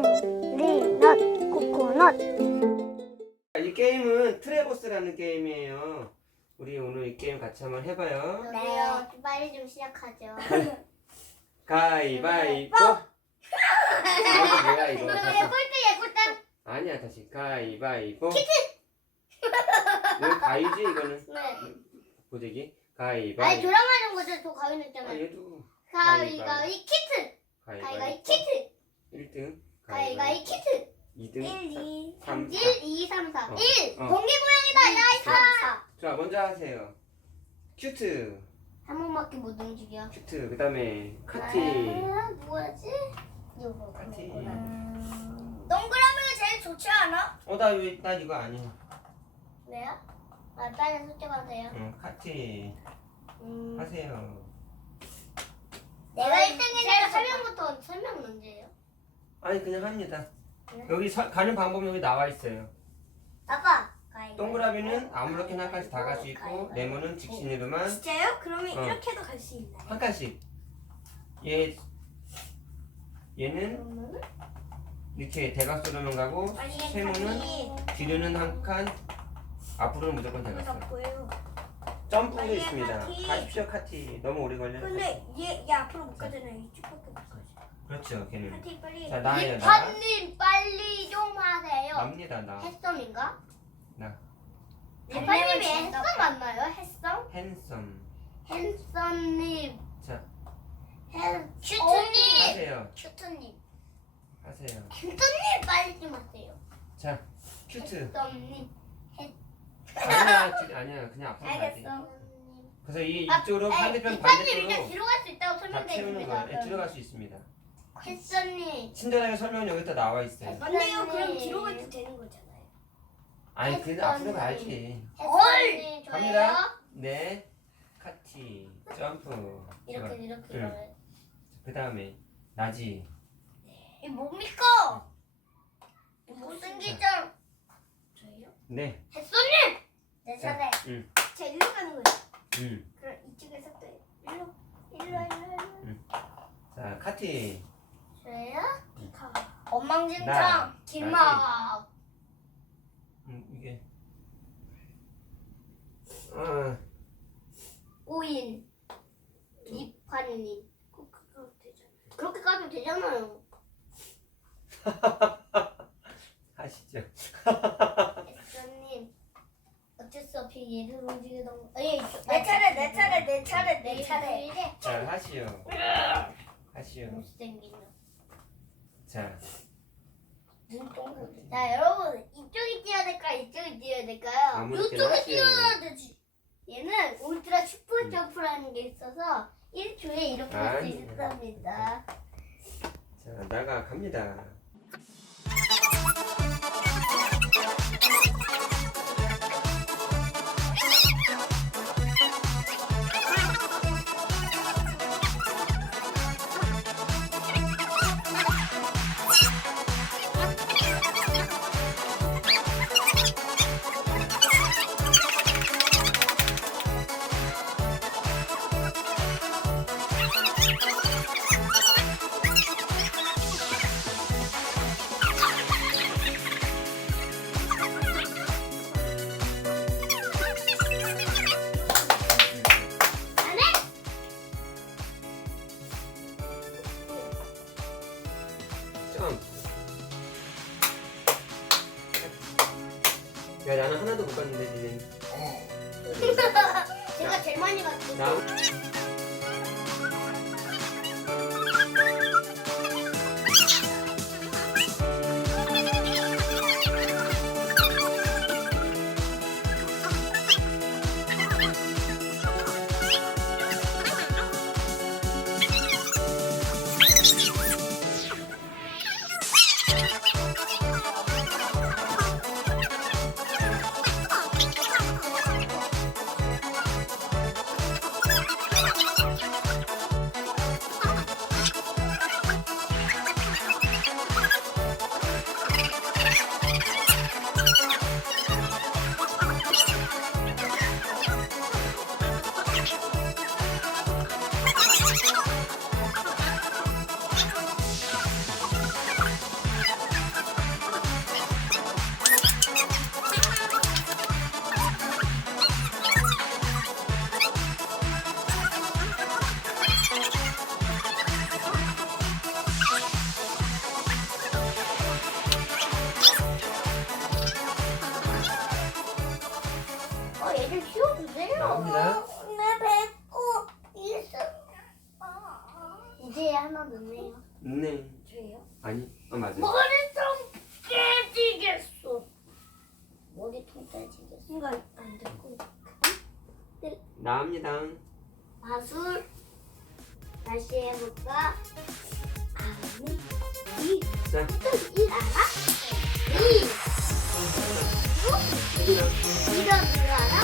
쌍리넛 코코넛 이 게임은 트레보스라는 게임이에요. 우리 오늘 이 게임 같이 한번 해봐요. 네요 빨리 좀 시작하죠 가위바위보. 이거 뭐야 이거? 다시. 꼴등이야 꼴등 아니야 다시 가위바위보. 이거 가위지 이거는 네. 아니 가위바위보. 돌아가는 거죠 저 가위 아 냈잖아요 얘도 가위가위 키트 가위가위 가위바위보. 키트 1등. 가위가위 키트 2등. 2 3, 4. 1 2 3 4 어. 1 어. 공기 모양이다 야4자 먼저 하세요. 큐트. 한 번밖에 못 움직여 큐트. 그 다음에 카티. 아, 뭐지? 이거 카티. 동그라미가 제일 좋지 않아? 어 나왜난 이거 아니야. 왜요? 아 빨리 설정하세요 응 카티 음, 하세요. 내가 1등이니까 설명부터 설명 문제예요 아니 그냥 합니다. 네. 여기 서- 가는 방법이 여기 나와 있어요. 아빠 동그라미는 아무렇게나 한 칸씩 다 갈 수 있고 네모는 직진으로만 진짜요? 그러면 어. 이렇게도 갈 수 있나요? 한 칸씩. 얘 얘는 그러면은 이렇게 대각선으로만 가고 빨리 세모는 뒤로는 한 칸, 앞으로는 무조건 대각선. 점프도 있습니다. 카티. 가십시오 카티. 너무 오래 걸려요. 근데 얘, 얘 앞으로 못 가잖아요 이쪽밖에 못 가죠 그렇죠 걔는. 파티 빨리 자, 나예요, 나. 이파님 빨리 좀 하세요 납니다 나. 햇썸인가? 나. 이파님이 햇썸 맞나요? 햇썸? 핸섬. 햇썸님 자햇 큐트님 하세요. 큐트님 하세요. 햇썸님 빨리 좀 하세요 자 큐트. 햇썸님 아니야 지- 아니야 그냥 앞으로 가야 돼. 알겠어 그래서 이 아, 이쪽으로 에, 반대편 이파님 일단 반대쪽으로 뒤로 갈 수 있다고 다 설명돼 채우는 있습니다 거예요. 예, 들어갈 수 있습니다. 햇썸님 친절하게 설명은 여기 다 나와 있어요. 맞네요 그럼 뒤로 가도 되는 거잖아요 아니 그 앞으로 가야지. 햇썸님 갑니다. 네 카티 점프. 이렇게 이렇게 응. 이렇게 그 다음에 나지. 이 뭡니까? 못생기죠? 저예요? 네. 햇손님! 내 자, 차례 응. 제 일로 가는 거예요 음. 그럼 이쪽에서 또 일로 일로 일로 일로 자 카티. 나. 엉망진창 길막 음, 이게. 아, 5인 이판인 그렇게 까도 되잖아요 하시죠. 햇손님 어쩔 수 없이 얘를 움직이던 예, 내 차례 내 차례 내 차례 내 차례 자 하시오. 하시오. 못생긴 놈. 자. 자 여러분 이쪽이 뛰어야 될까요? 이쪽이 뛰어야 될까요? 아무렇게나 이쪽이 하세요. 뛰어야 되지. 얘는 울트라 슈퍼 점프라는 게 있어서 1초에 이렇게 할 수 아니. 있답니다. 자 나가 갑니다. 야 나는 하나도 못 봤는데 니는. 제가 제일 많이 봤죠. 나. 이제 하나 넣네요. 네. 저예요? 아니. 어 맞아. 머리통 깨지겠어. 머리통 깨지겠어. 이거 안 되고. 나옵니다. 마술 다시 해볼까? 아니 이 자, 이 알아? 이 여기다. 이런 거 알아?